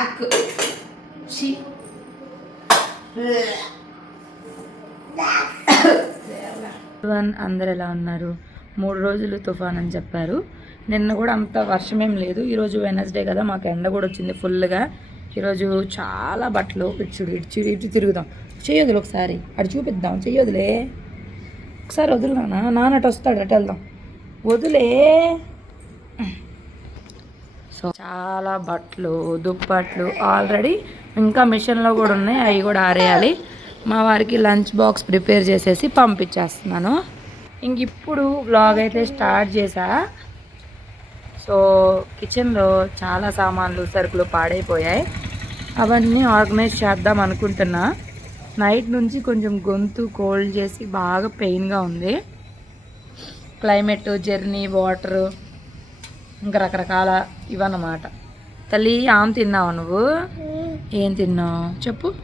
ఆకు she won అందరు ఎలా ఉన్నారు? మూడు రోజులు తుఫాన్ అని చెప్పారు. నిన్న కూడా అంత వర్షం ఏం లేదు. ఈరోజు వెనస్డే కదా మాకు ఎండ కూడా వచ్చింది ఫుల్గా. ఈరోజు చాలా బట్టలు ఇచ్చుడు ఇడ్చుడు ఇటు తిరుగుదాం. చెయ్యొదులు ఒకసారి. అటు చూపిద్దాం. చెయ్యొదులే ఒకసారి వదులు నాన్న. నాన్న అటు వస్తాడు. అటు వెళ్దాం. వదిలే. చాలా బట్టలు దుప్పట్లు ఆల్రెడీ ఇంకా మిషన్లో కూడా ఉన్నాయి. అవి కూడా ఆరేయాలి. మా వారికి లంచ్ బాక్స్ ప్రిపేర్ చేసేసి పంపించేస్తున్నాను. ఇంక ఇప్పుడు బ్లాగ్ అయితే స్టార్ట్ చేశా. సో కిచెన్లో చాలా సామాన్లు సరుకులు పాడైపోయాయి. అవన్నీ ఆర్గనైజ్ చేద్దాం అనుకుంటున్నా. నైట్ నుంచి కొంచెం గొంతు కోల్డ్ చేసి బాగా పెయిన్గా ఉంది. క్లైమేట్ జర్నీ వాటర్ ఇంకా రకరకాల ఇవన్నమాట. తల్లి ఆమె తిన్నావు నువ్వు? ఏం తిన్నావు? చెప్పు.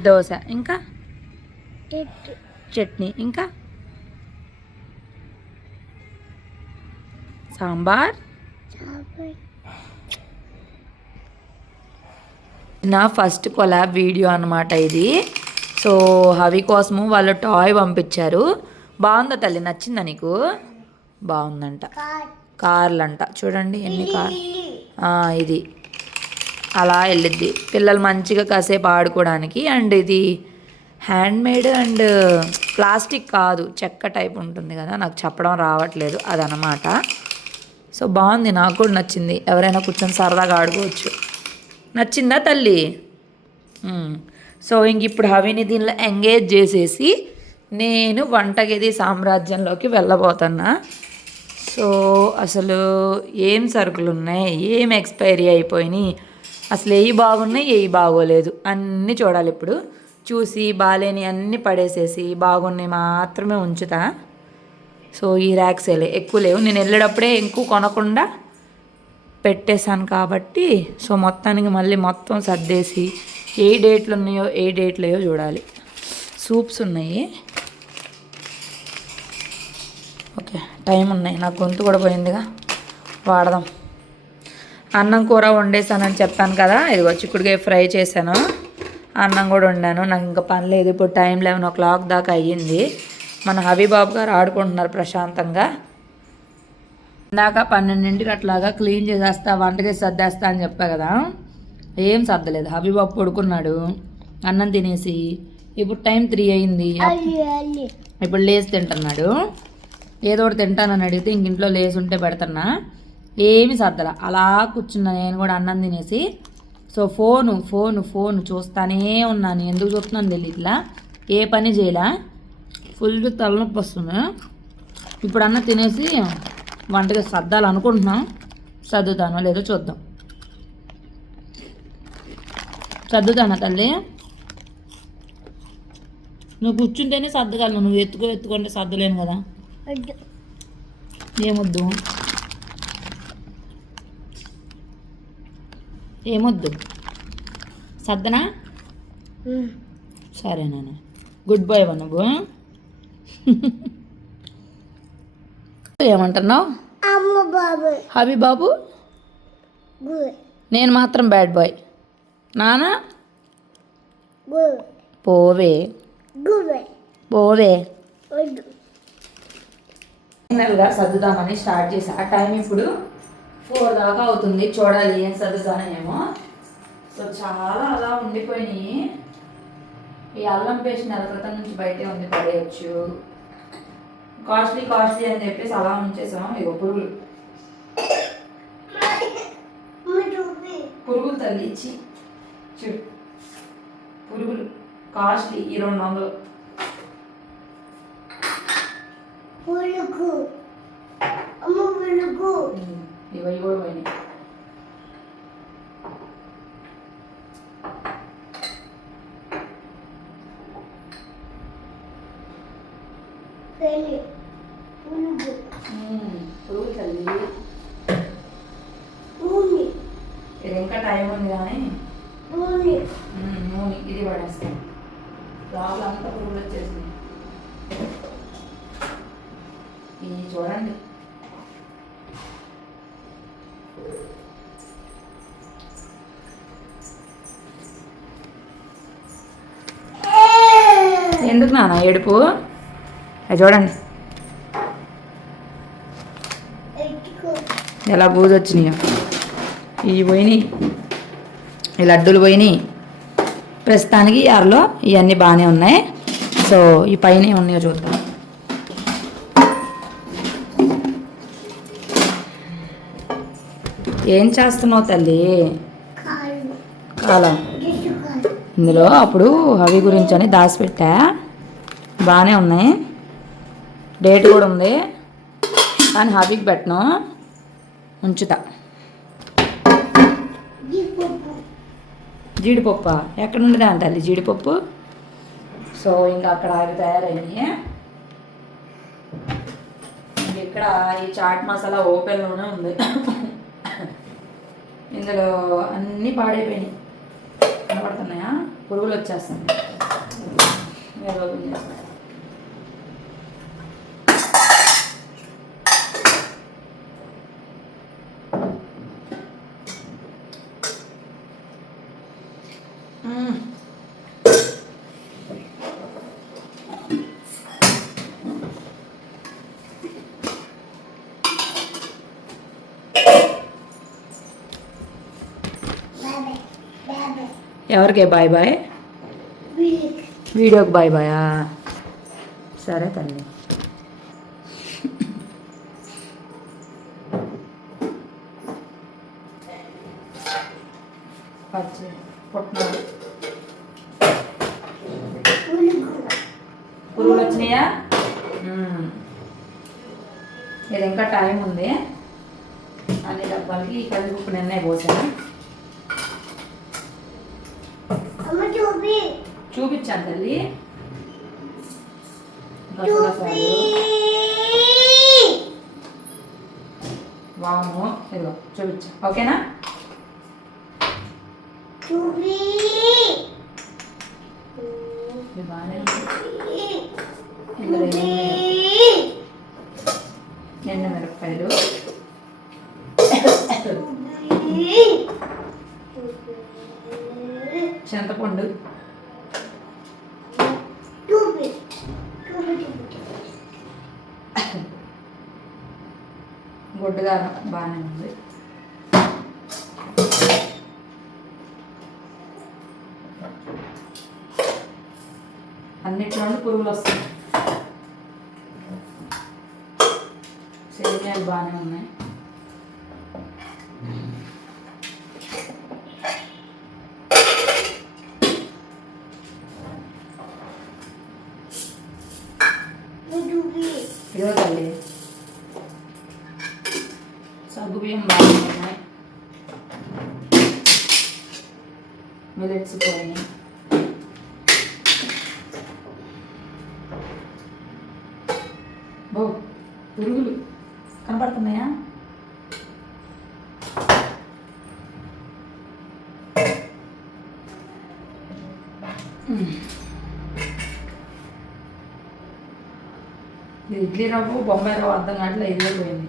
దోశ. ఇంకా? చట్నీ. ఇంకా? సాంబార్? నా ఫస్ట్ కొలాబ్ వీడియో అనమాట ఇది. సో హవి కోసము వాళ్ళు టాయ్ పంపించారు. బాగుందా తల్లి? నచ్చిందా నీకు? బాగుందంట. కార్లు అంట చూడండి ఎన్ని కార్. ఇది. అలా వెళ్ళిద్ది. పిల్లలు మంచిగా కాసేపు ఆడుకోవడానికి అండ్ ఇది హ్యాండ్ మేడ్ అండ్ ప్లాస్టిక్ కాదు చెక్క టైప్ ఉంటుంది కదా నాకు చెప్పడం రావట్లేదు అదనమాట. సో బాగుంది నాకు కూడా నచ్చింది. ఎవరైనా కూర్చొని సరదాగా ఆడుకోవచ్చు. నచ్చిందా తల్లి? సో ఇంక ఇప్పుడు హవిని దీనిలో ఎంగేజ్ చేసేసి నేను వంటగది సామ్రాజ్యంలోకి వెళ్ళబోతున్నా. సో అసలు ఏం సరుకులు ఉన్నాయి ఏం ఎక్స్పైరీ అయిపోయినాయి అసలు ఏవి బాగున్నాయి ఏవి బాగోలేదు. అన్నీ చూడాలి ఇప్పుడు. చూసి బాగాలేని అన్నీ పడేసేసి బాగున్నాయి మాత్రమే ఉంచుతా. సో ఈ ర్యాక్సేలే ఎక్కువ లేవు. నేను వెళ్ళేటప్పుడే ఎక్కువ కొనకుండా పెట్టేశాను కాబట్టి సో మొత్తానికి మళ్ళీ మొత్తం సర్దేసి ఏ డేట్లు ఉన్నాయో ఏ డేట్లు లేవో చూడాలి. సూప్స్ ఉన్నాయి. ఓకే టైం ఉన్నాయి. నాకు గొంతు కూడా పోయిందిగా. వాడదాం. అన్నం కూర వండేసానని చెప్పాను కదా ఇదిగో చిక్కుడుకాయ ఫ్రై చేశాను. అన్నం కూడా వండాను. నాకు ఇంకా పని లేదు. ఇప్పుడు టైం లెవెన్ ఓ క్లాక్ దాకా అయ్యింది. మన హబీబాబు గారు ఆడుకుంటున్నారు ప్రశాంతంగా. ఇందాక పన్నెండింటికి అట్లాగా క్లీన్ చేసేస్తా వంటకి సర్దేస్తా అని చెప్పా కదా. ఏం సర్దలేదు. హబీబాబు పడుకున్నాడు. అన్నం తినేసి. ఇప్పుడు టైం త్రీ అయింది. ఇప్పుడు లేచి తింటున్నాడు. ఏదో ఒకటి తింటానని అడిగితే ఇంక ఇంట్లో లేచి ఉంటే ఏమి సర్దల. అలా కూర్చున్నా నేను కూడా అన్నం తినేసి. సో ఫోను ఫోను ఫోను చూస్తానే ఉన్నాను ఎందుకు చూస్తున్నాను తెలియట్లా ఏ పని చేయలా? ఫుల్ తలనొప్పి వస్తుంది. ఇప్పుడు అన్న తినేసి వంటకి సర్దాలనుకుంటున్నాం. సర్దుతానో లేదో చూద్దాం. సర్దుతానా తల్లి? నువ్వు కూర్చుంటేనే సర్దగలను. నువ్వు ఎత్తుకో ఎత్తుకుంటే సర్దలేను కదా. ఏమొద్దు? ఏమొద్దు? సర్దనా? సరే నాన్న. గుడ్ బాయ్ నువ్వు ఏమంటున్నావు? హబీ బాబు? నేను మాత్రం బ్యాడ్ బాయ్. నానా పోవే. పోవే. ఫైనల్గా సర్దుదామని స్టార్ట్ చేసి. ఆ టైం ఇప్పుడు ఫోర్ దాకా అవుతుంది. చూడాలి ఏం సర్దుతానేమో. సో చాలా అలా ఉండిపోయినాయి. ఈ అల్లం పేస్ట్ నెల క్రితం నుంచి బయటే ఉంది పడేయచ్చు. కాస్ట్లీ కాస్ట్లీ అని చెప్పేసి అలా ఉంచేసాము ఇగో పురుగులు. పురుగులు తల్లి ఇచ్చి చూడు. పురుగులు కాస్ట్లీ ఈ రెండు వందలు. పులుగు అమ్మ పులుగు ఇవి ఇవి కూడా పోయినాయి పెళ్ళి పులుగు ఉమ్, పురుగులు తల్లి భూమి ఇది ఇంకా టైం ఉంది కానీ భూమి ఉమ్, నూనె ఇది పడేస్తాం లోపల అంతా పురుగులు వచ్చేసింది ఇది చూడండి ఎందుకు నాన్న ఏడుపు? అది చూడండి. ఎలా బూజు వచ్చినాయో ఇవి పోయినాయి. ఈ లడ్డూలు పోయినాయి. ప్రస్తుతానికి యార్లో ఇవన్నీ బాగానే ఉన్నాయి. సో ఈ పైన ఉన్నాయో చూద్దాం. ఏం చేస్తున్నావు తల్లి? కాలు. ఇందులో అప్పుడు అవి గురించి అని దాచిపెట్టా. బాగానే ఉన్నాయి. డేట్ కూడా ఉంది. కానీ హబీకి పెట్టను. ఉంచుతా. జీడిపప్పు. ఎక్కడ ఉండదా తల్లి జీడిపప్పు. సో ఇంకా అక్కడ అవి తయారైంది. ఇక్కడ ఈ చాట్ మసాలా ఓపెన్లోనే ఉంది. ఇందులో అన్నీ పాడైపోయినాయి. కనబడుతున్నాయా పురుగులు వచ్చేస్తుంది ఓపెన్ చేస్తాను మ్మ్. బాబే బాబే ఎవరికి బాయ్ బాయ్ బిలిక్ వీడియోకి బాయ్ బాయా సరే తల్లి పచ్చి పుట్టినాడు పులుగు పురుగులు వచ్చినాయా మ్మ్. ఇది ఇంకా టైం ఉంది అన్ని డబ్బాలకి ఈ కందిపప్పు నిన్నే పోసాను అమ్మ చూపి చూపించాను తల్లి వాము ఇదిగో చూపించా. ఓకేనా? గుడ్డుగా బాగానే ఉంది. అన్నిట్లో పురుగులు వస్తాయి సేమియాలు బాగానే ఉన్నాయి చూపి ఇదో తల్లి సగ్గు బియ్యం బాగానే ఉన్నాయి మిలెట్స్ పోయినాయి బో పురుగులు. కనపడుతున్నాయా? ఇడ్లీ రవ్వు బొంబాయి రవ్వు అర్థం కావట్లే ఇదే పోయింది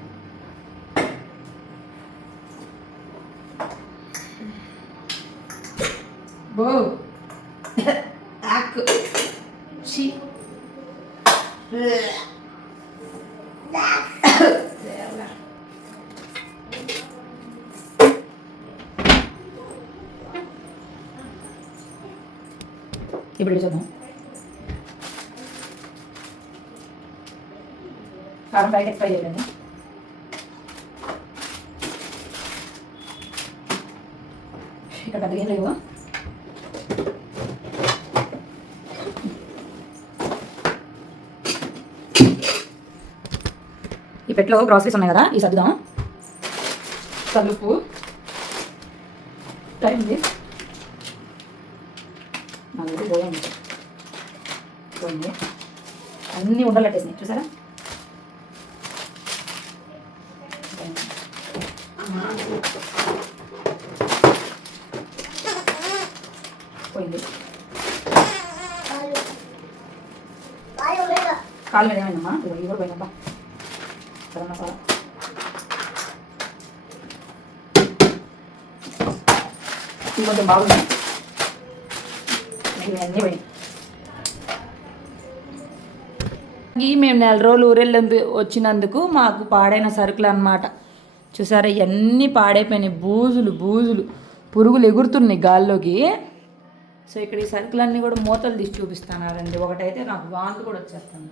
బో ఆకు ఛీ. దేవుడా. ఇప్పుడు చూద్దాం. కారం బయట ఫ్రై చేయండి. ఇక్కడ పెద్దగా ఏం లేవు. ఈ పెట్లో గ్రాసరీస్ ఉన్నాయి కదా ఈ సర్దుదాం. కలుపు టైం ఉంది అన్నీ ఉండలట్టేసినాయి చూసారా? పోయింది. కాలు కాలు మీద ఏమైందమ్మా? ఇదిగో ఇది కూడా పోయిందమ్మా గరం మసాలా ఇది కొంచెం బాగుంది. ఇవన్నీ అన్నీ ఈ మేము నెల రోజులు ఊరెళ్ళి వచ్చినందుకు మాకు పాడైన సరుకులు అన్నమాట. చూసారా ఇవన్నీ పాడైపోయినాయి. బూజులు బూజులు. పురుగులు ఎగురుతున్నాయి గాల్లోకి. సో ఇక్కడ ఈ సరుకులన్నీ కూడా మూతలు తీసి చూపిస్తానారండి ఒకటైతే నాకు వాంతి కూడా వచ్చేస్తుంది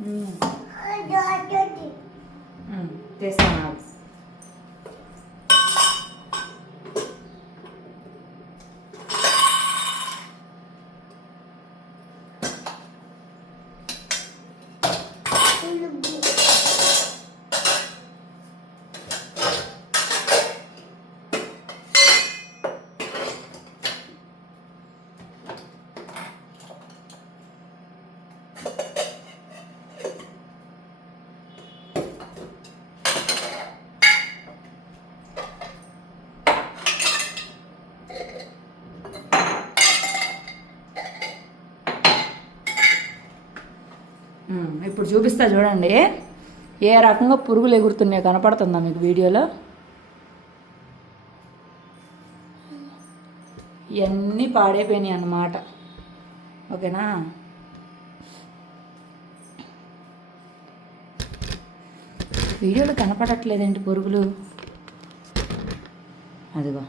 మ్మ్. మ్మ్. తెస్తాను మ్మ్. ఇప్పుడు చూపిస్తా చూడండి. ఏ రకంగా పురుగులు ఎగురుతున్నాయో కనపడుతుందా మీకు వీడియోలో? ఇవన్నీ పాడైపోయినాయి అన్నమాట. ఓకేనా? వీడియోలో కనపడట్లేదేంటి పురుగులు? అదిగో.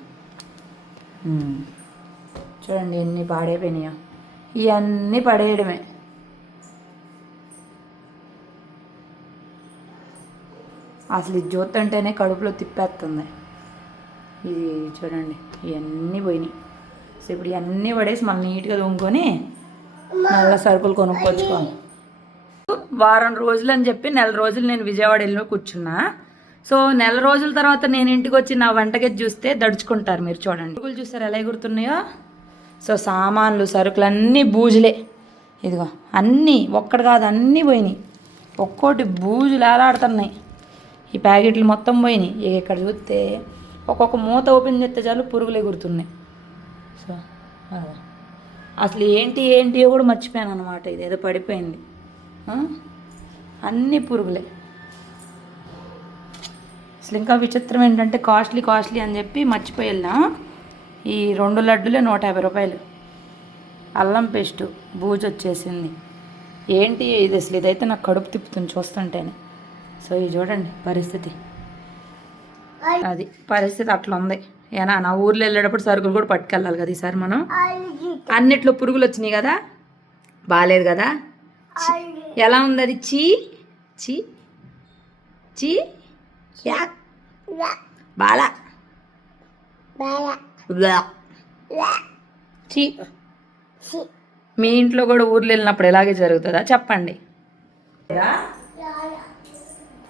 చూడండి ఎన్ని పాడైపోయినాయో. ఇవన్నీ పడేయడమే. అసలు ఇది చూస్తుంటేనే కడుపులో తిప్పేస్తుంది. ఇది చూడండి ఇవన్నీ పోయినాయి. సో ఇప్పుడు ఇవన్నీ పడేసి మళ్ళీ నీట్గా తోముకొని నల్ల సరుకులు కొనుక్కొచ్చుకోవాలి. వారం రోజులు అని చెప్పి నెల రోజులు నేను విజయవాడ వెళ్ళి కూర్చున్నా. సో నెల రోజుల తర్వాత నేను ఇంటికి వచ్చి నా వంటగది చూస్తే దడుచుకుంటారు మీరు చూడండి. సరుకులు చూస్తారు ఎలా ఎగురుతున్నాయో? సో సామాన్లు సరుకులు అన్నీ బూజులే. ఇదిగో అన్నీ ఒక్కటి కాదు అన్నీ పోయినాయి. ఒక్కోటి బూజులు ఏలాడుతున్నాయి ఈ ప్యాకెట్లు మొత్తం పోయినాయి. ఇక ఇక్కడ చూస్తే ఒక్కొక్క మూత ఓపెన్ చేస్తే చాలు పురుగులు ఎగురుతున్నాయి. సో అసలు ఏంటి ఏంటి కూడా మర్చిపోయాను అనమాట ఇది ఏదో పడిపోయింది. అన్ని పురుగులే. అసలు ఇంకా విచిత్రం ఏంటంటే కాస్ట్లీ కాస్ట్లీ అని చెప్పి మర్చిపోయి వెళ్ళాం ఈ రెండు లడ్డులే నూట యాభై రూపాయలు. అల్లం పేస్టు బూజు వచ్చేసింది. ఏంటి ఇది అసలు? ఇదైతే నాకు కడుపు తిప్పుతుంది చూస్తుంటేనే. సో ఇది చూడండి పరిస్థితి. అది పరిస్థితి అట్లా ఉంది. ఏనా నా ఊర్లో వెళ్ళేటప్పుడు సరుకులు కూడా పట్టుకెళ్ళాలి కదా ఈసారి మనం? అన్నిట్లో పురుగులు వచ్చినాయి కదా? బాగాలేదు కదా. ఎలా ఉంది అది? చీ చీ చీ యాక్ బ్లా. చీ. మీ ఇంట్లో కూడా ఊర్లో వెళ్ళినప్పుడు ఎలాగే జరుగుతుందా? చెప్పండి.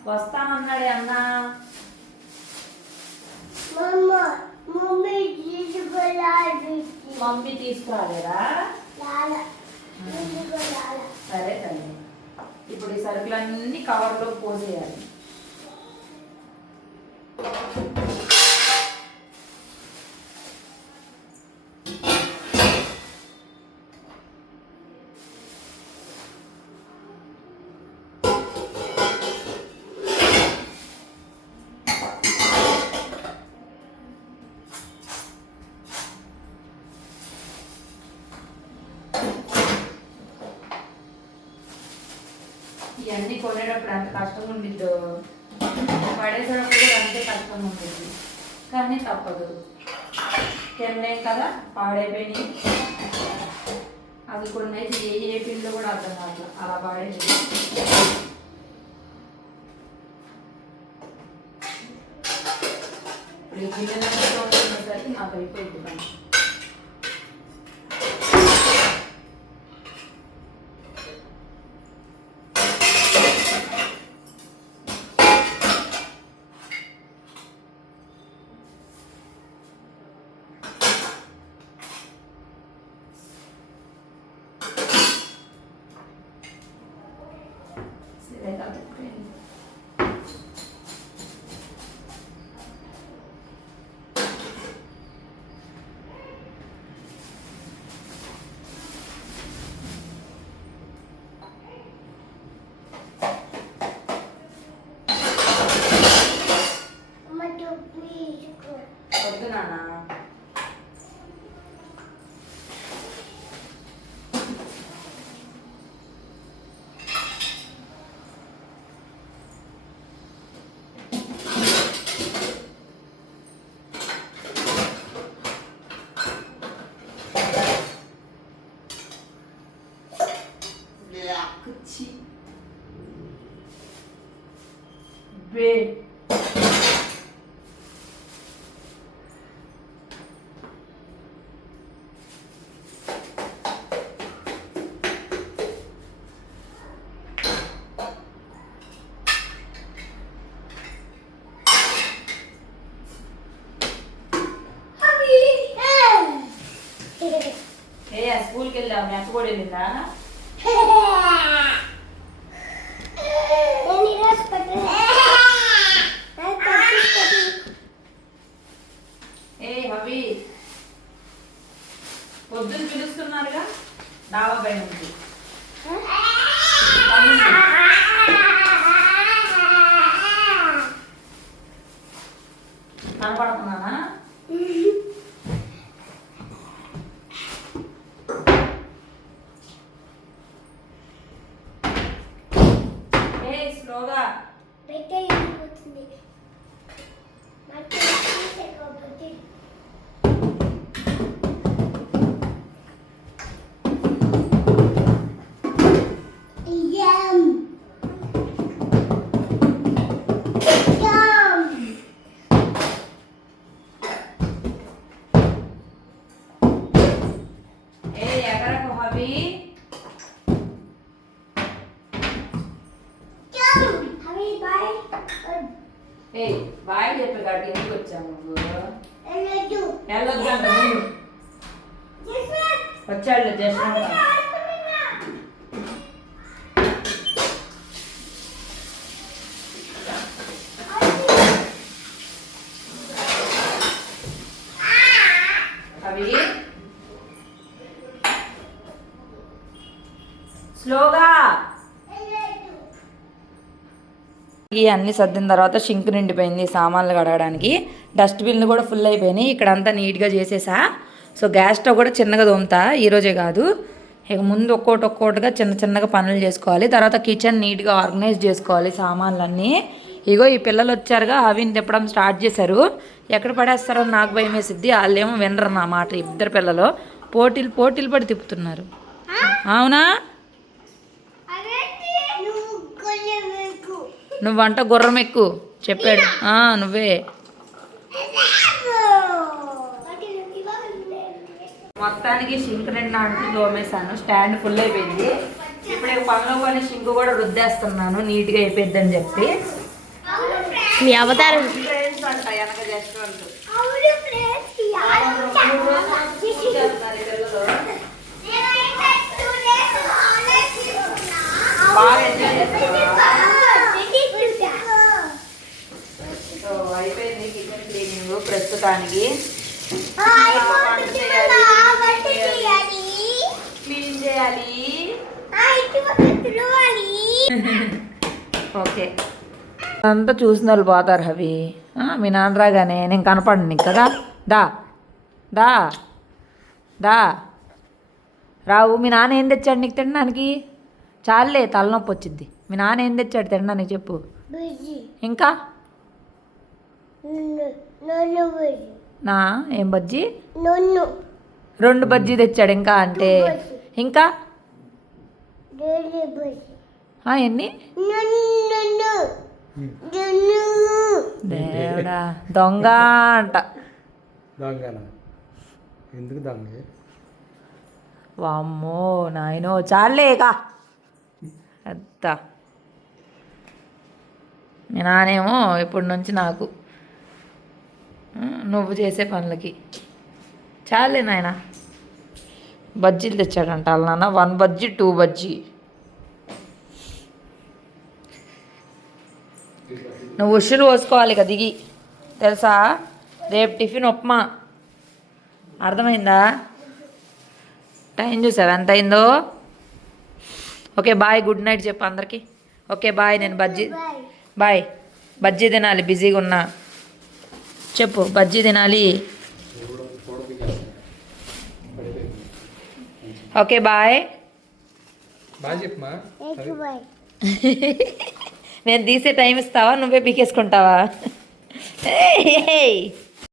వస్తానన్నాడే అన్నా. మమ్మీ తీసుకురాలేదా. సరే తల్లి. ఇప్పుడు ఈ సరుకులన్నీ కవర్లో పోసేయాలి. ఇవన్నీ కొనేటప్పుడు అంత కష్టం ఉండిద్దు? పడేసేటప్పుడు కూడా అంతే కష్టం ఉండిద్ది. కానీ తప్పదు. తినలేం కదా పాడైపోయినాయి. అది కొన్ని అయితే ఏ ఏ పిల్లలు కూడా అర్థం కాదు. అలా పాడైపోయింది ఇప్పుడు ఈ గిన్నెలంతా ఉండేసరికి నాకు అయిపోయింది స్కూల్కి వెళ్ళావు మీ అక్క కూడా వెళ్ళిందా నేను ఈరోజు పెట్టను. నాకు పట్టించుకోదు. ఏ హవి పొద్దున్న పిలుస్తున్నారుగా డాబా పైన ఉంది కనపడుతున్నానా ఏ స్లోగా. పెట్టే ఏ బాయ్ చెప్పి కాడికి ఎందుకు వచ్చాము. వెళ్ళొద్దు. వచ్చాడు జస్ట్ అవి స్లోగా ఈ అన్ని సర్దిన తర్వాత షింక్ నిండిపోయింది సామాన్లు కడగడానికి. డస్ట్బిన్లు కూడా ఫుల్ అయిపోయినాయి. ఇక్కడ అంతా నీట్గా చేసేసా. సో గ్యాస్ స్టవ్ కూడా చిన్నగా దోమతా ఈరోజే కాదు. ఇక ముందు ఒక్కోటి ఒక్కోటిగా చిన్న చిన్నగా పనులు చేసుకోవాలి. తర్వాత కిచెన్ నీట్గా ఆర్గనైజ్ చేసుకోవాలి సామాన్లన్నీ. ఇగో ఈ పిల్లలు వచ్చారుగా అవిని తిప్పడం స్టార్ట్ చేశారు. ఎక్కడ పడేస్తారో నాకు భయం వేసిద్ది. వాళ్ళేమో వినరు నా మాట. ఇద్దరు పిల్లలు పోటీలు పోటీలు పడి తిప్పుతున్నారు. అవునా నువ్వు కొంచెం ఎక్కు. నువ్వంట గుర్రం ఎక్కు. చెప్పాడు. ఆ, నువ్వే. మొత్తానికి షింక్ రెండు అంట్లు తోమేశాను. స్టాండ్ ఫుల్ అయిపోయింది. ఇప్పుడు పనిలో పని షింక్ కూడా రుద్దేస్తున్నాను. నీట్గా అయిపోయిందని చెప్పి. మీ అవతారం. అంట వెనక అంటూ అవును ఫ్రెండ్స్ బాగా ఎంజాయ్ చేస్తున్నావా? సో అయిపోయింది కిచెన్ క్లీనింగ్ ప్రస్తుతానికి క్లీన్ చేయాలి ఓకే అంతా చూసిన వాళ్ళు పోతారు అవి మీ నాన్న రాగానే నేను కనపడను నీకు కదా. దా. దా. దా. రావు మీ నాన్న ఏం తెచ్చాడు నీకు తినడానికి? చాలే తలనొప్పి వచ్చింది మీ నాన్న ఏం తెచ్చాడు తినడానికి చెప్పు. ఇంకా? నా ఏం బజ్జీ? రెండు బజ్జీ తెచ్చాడు ఇంకా అంటే. ఇంకా? ఎన్ని? దేవుడా దొంగ అంట. దొంగన? ఎందుకు దొంగ? వామ్మో నాయనో చాలేగా అంత మీ నానేమో ఇప్పటి నుంచి నాకు నువ్వు చేసే పనులకి. చాలే నాయన. బజ్జీలు తెచ్చాడంట వాళ్ళ నాన్న. వన్ బజ్జీ టూ బజ్జీ. నువ్వు ఉషులు పోసుకోవాలి ఇక దిగి. తెలుసా? రేపు టిఫిన్ ఉప్మా. అర్థమైందా? టైం చూసావు? ఎంత అయిందో? Okay bye. గుడ్ నైట్ చెప్పు అందరికీ. Okay bye. నేను బజ్జీ బాయ్. బజ్జీ తినాలి. బిజీగా ఉన్నా. చెప్పు బజ్జీ తినాలి. Okay bye. బాయ్ చెప్పు నేను తీసే టైం ఇస్తావా? నువ్వే పీకేసుకుంటావా ఏయ్,